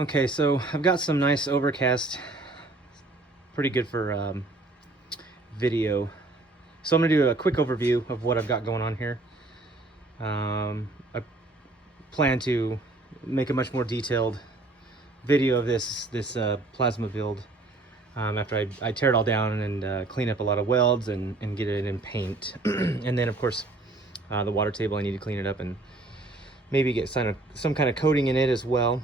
Okay, so I've got some nice overcast, pretty good for video. So I'm gonna do a quick overview of what I've got going on here. I plan to make a much more detailed video of this plasma build after I tear it all down and clean up a lot of welds and get it in paint. And then of course the water table, I need to clean it up and maybe get some kind of coating in it as well.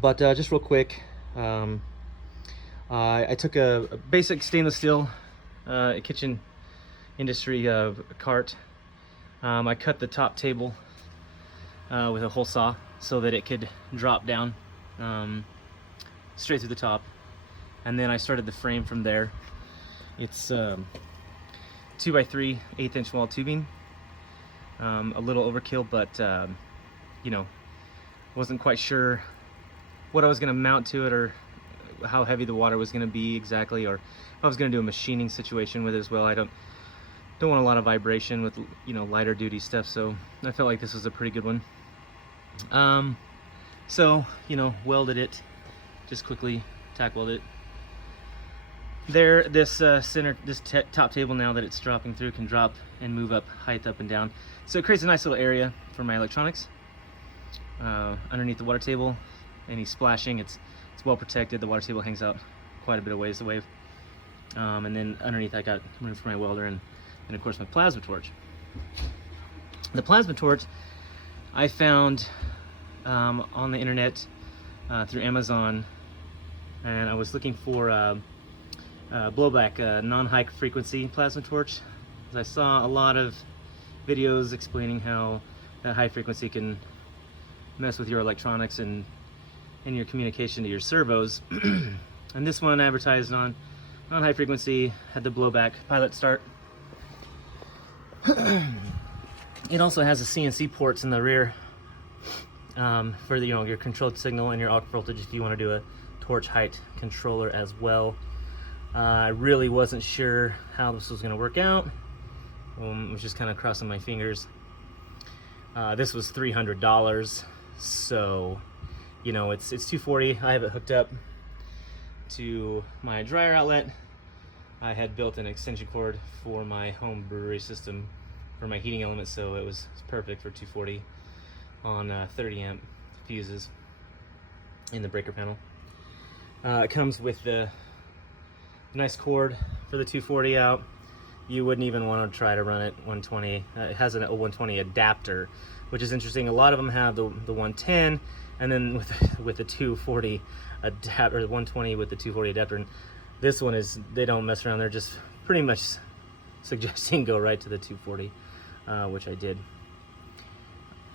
But just real quick, I took a basic stainless steel kitchen industry cart. I cut the top table with a hole saw so that it could drop down straight through the top, and then I started the frame from there. It's 2x3 1/8" wall tubing, a little overkill, but you know, wasn't quite sure what I was going to mount to it, or how heavy the water was going to be exactly, or if I was going to do a machining situation with it as well. I don't want a lot of vibration with, you know, lighter duty stuff, so I felt like this was a pretty good one. So, you know, welded it, just quickly tack welded it. There, this top table, now that it's dropping through, can drop and move up height up and down, so it creates a nice little area for my electronics. Underneath the water table, any splashing, it's well protected. The water table hangs out quite a bit of ways away. And then underneath I got room for my welder and of course my plasma torch. The plasma torch I found on the internet through Amazon, and I was looking for blowback, non-high frequency plasma torch. I saw a lot of videos explaining how that high frequency can mess with your electronics and your communication to your servos. And this one advertised on high frequency, had the blowback pilot start. It also has the CNC ports in the rear for the, you know, your controlled signal and your out voltage if you want to do a torch height controller as well. I really wasn't sure how this was going to work out. I was just kind of crossing my fingers. This was $300, so you know, it's $240. I have it hooked up to my dryer outlet. I had built an extension cord for my home brewery system for my heating element, so it was perfect for $240 on 30 amp fuses in the breaker panel. It comes with the nice cord for the 240 out. You wouldn't even want to try to run it 120. It has a 120 adapter, which is interesting. A lot of them have the 110, and then with the 240 adapter, or the 120 with the 240 adapter. And this one is, they don't mess around. They're just pretty much suggesting go right to the 240, which I did.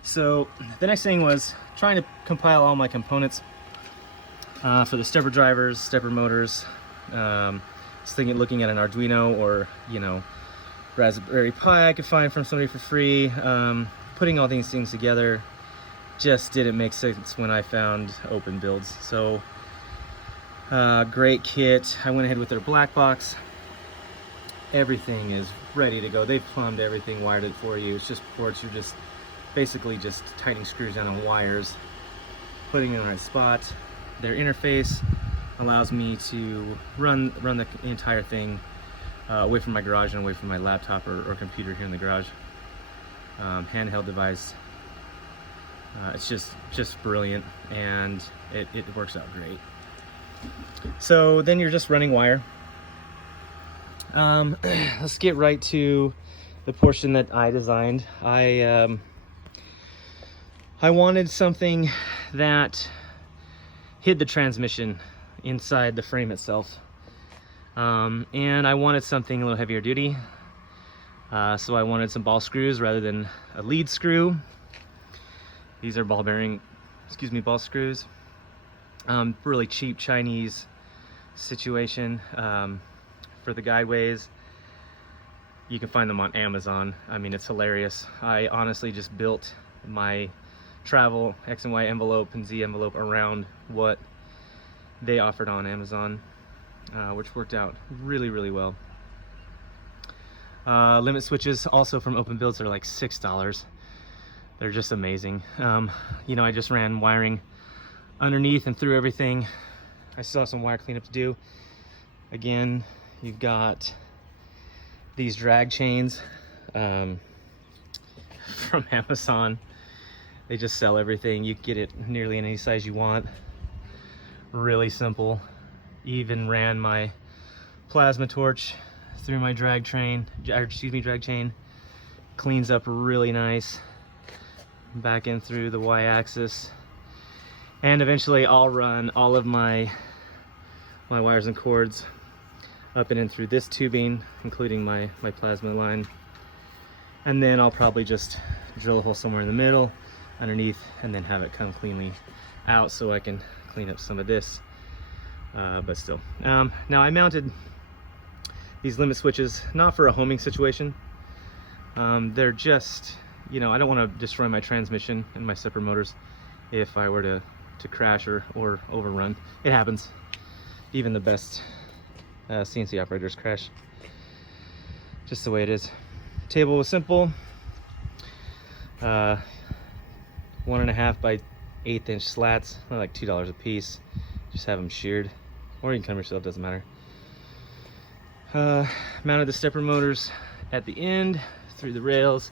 So the next thing was trying to compile all my components for the stepper drivers, stepper motors. Just looking at an Arduino or, you know, Raspberry Pi I could find from somebody for free. Putting all these things together just didn't make sense when I found Openbuilds. So great kit. I went ahead with their Blackbox. Everything is ready to go. They've plumbed everything, wired it for you. It's just ports. You're just basically just tightening screws down on wires, putting it in the right spot. Their interface allows me to run the entire thing away from my garage and away from my laptop or computer here in the garage. Handheld device. It's just brilliant, and it works out great. So then you're just running wire. Let's get right to the portion that I designed. I wanted something that hid the transmission inside the frame itself, and I wanted something a little heavier duty. So I wanted some ball screws rather than a lead screw. These are ball screws. Really cheap Chinese situation for the guideways. You can find them on Amazon. I mean, it's hilarious. I honestly just built my travel X and Y envelope and Z envelope around what they offered on Amazon, which worked out really well. Limit switches also from Openbuilds are like $6. They're just amazing. You know, I just ran wiring underneath and through everything. I still have some wire cleanup to do. Again, you've got these drag chains from Amazon. They just sell everything. You get it nearly in any size you want. Really simple. Even ran my plasma torch through my drag chain. Cleans up really nice. Back in through the y-axis. And eventually I'll run all of my wires and cords up and in through this tubing, including my plasma line. And then I'll probably just drill a hole somewhere in the middle, underneath, and then have it come cleanly out so I can clean up some of this. But still. Now I mounted these limit switches, not for a homing situation. They're just, you know, I don't want to destroy my transmission and my stepper motors if I were to crash or overrun. It happens. Even the best CNC operators crash. Just the way it is. Table was simple. 1.5 by 1/8 inch slats. They're like $2 a piece. Just have them sheared, or you can cut them yourself. Doesn't matter. Mounted the stepper motors at the end through the rails.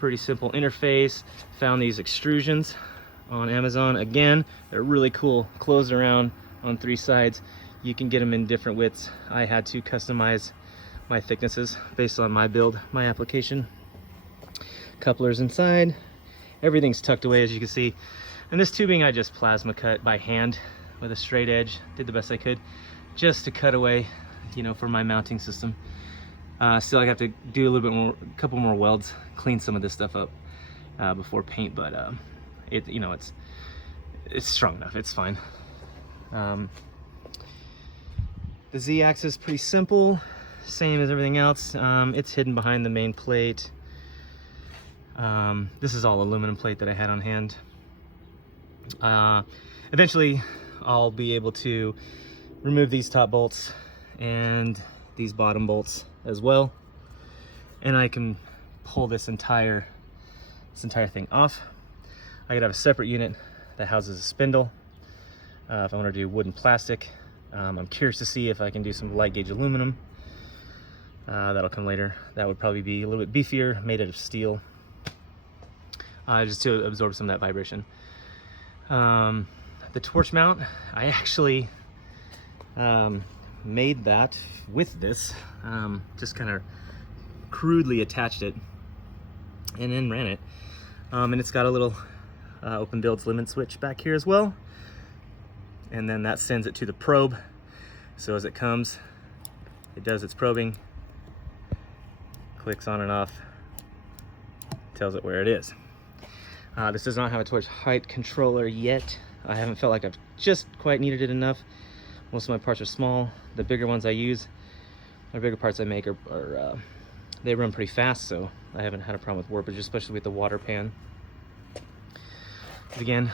Pretty simple interface. Found these extrusions on Amazon. Again, they're really cool. Closed around on 3 sides. You can get them in different widths. I had to customize my thicknesses based on my build, my application. Couplers inside. Everything's tucked away, as you can see. And this tubing I just plasma cut by hand with a straight edge. Did the best I could just to cut away, you know, for my mounting system. Still, I have to do a little bit more, a couple more welds, clean some of this stuff up before paint, but it, you know, it's strong enough. It's fine. The Z-axis pretty simple, same as everything else. It's hidden behind the main plate. This is all aluminum plate that I had on hand. Eventually, I'll be able to remove these top bolts and these bottom bolts as well, and I can pull this entire thing off. I could have a separate unit that houses a spindle if I want to do wood and plastic. I'm curious to see if I can do some light gauge aluminum. That'll come later. That would probably be a little bit beefier, made out of steel, just to absorb some of that vibration. The torch mount, I actually made that with this. Just kind of crudely attached it and then ran it. And it's got a little Openbuilds limit switch back here as well. And then that sends it to the probe. So as it comes, it does its probing, clicks on and off, tells it where it is. This does not have a torch height controller yet. I haven't felt like I've just quite needed it enough. Most of my parts are small. The bigger ones I use, or bigger parts I make, are they run pretty fast, so I haven't had a problem with warpage, especially with the water pan. But again,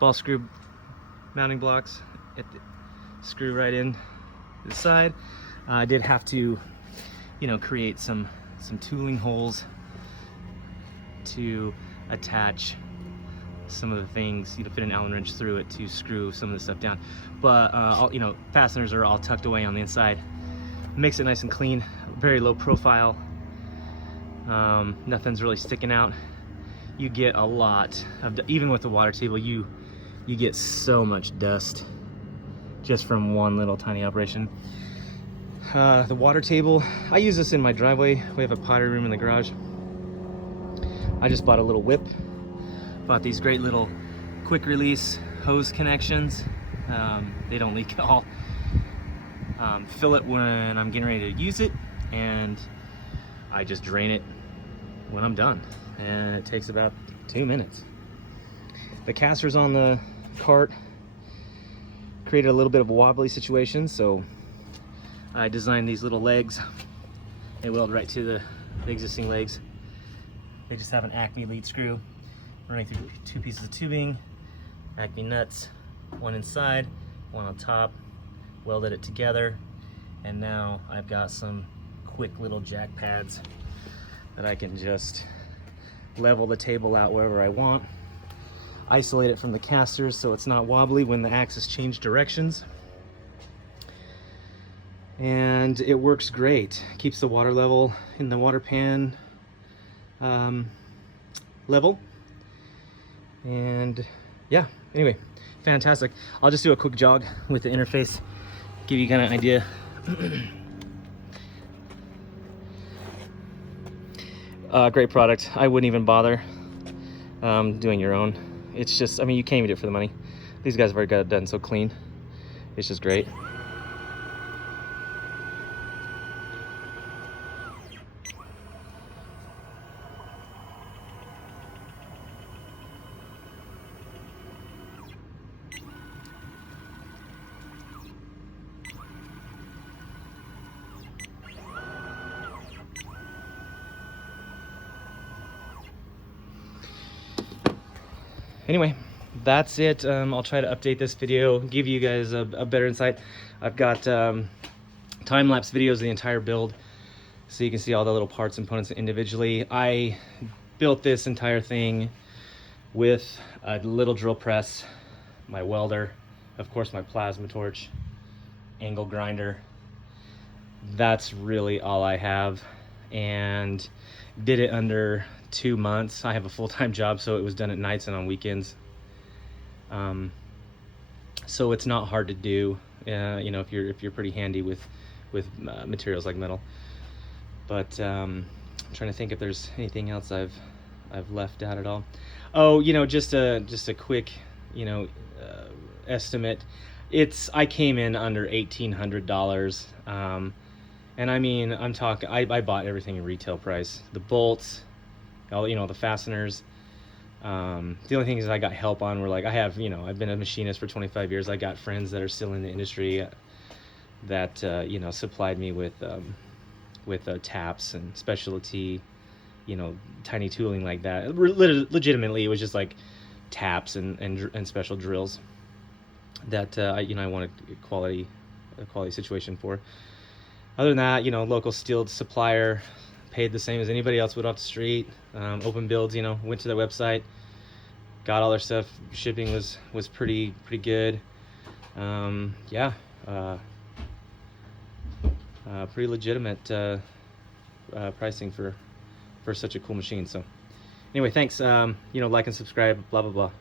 ball screw mounting blocks, screw right in to the side. I did have to, you know, create some tooling holes to attach some of the things, you know, fit an Allen wrench through it to screw some of the stuff down. But all, you know, fasteners are all tucked away on the inside. Makes it nice and clean, very low profile. Nothing's really sticking out. You get a lot of, even with the water table, you get so much dust just from one little tiny operation. The water table, I use this in my driveway. We have a pottery room in the garage. I just bought a little whip. Bought these great little quick release hose connections. They don't leak at all. Fill it when I'm getting ready to use it, and I just drain it when I'm done. And it takes about 2 minutes. The casters on the cart created a little bit of a wobbly situation, so I designed these little legs. They weld right to the existing legs. They just have an Acme lead screw running through 2 pieces of tubing, Acme nuts, one inside, one on top, welded it together, and now I've got some quick little jack pads that I can just level the table out wherever I want. isolate it from the casters so it's not wobbly when the axis change directions. And it works great. Keeps the water level in the water pan level. And yeah, anyway, fantastic. I'll just do a quick jog with the interface, give you kind of an idea. Great product. I wouldn't even bother doing your own. It's just, I mean, you can't even do it for the money. These guys have already got it done so clean. It's just great. Anyway, that's it. I'll try to update this video, give you guys a better insight. I've got time-lapse videos of the entire build, so you can see all the little parts and components individually. I built this entire thing with a little drill press, my welder, of course my plasma torch, angle grinder. That's really all I have, and did it under 2 months. I have a full-time job, so it was done at nights and on weekends. So it's not hard to do, you know, if you're pretty handy with materials like metal. But I'm trying to think if there's anything else I've left out at all. Oh, you know, just a quick, you know, estimate. I came in under $1,800. And I mean, I'm talking, I bought everything in retail price. The bolts, all, you know, the fasteners. The only thing is I got help on were like, I have, you know, I've been a machinist for 25 years. I got friends that are still in the industry that, you know, supplied me with taps and specialty, you know, tiny tooling like that. Legitimately, it was just like taps and special drills that, you know, I wanted a quality situation for. Other than that, you know, local steel supplier, paid the same as anybody else would off the street. Openbuilds, you know, went to their website, got all their stuff. Shipping was pretty good. Yeah, pretty legitimate pricing for such a cool machine. So anyway, thanks. You know, like and subscribe, blah blah blah.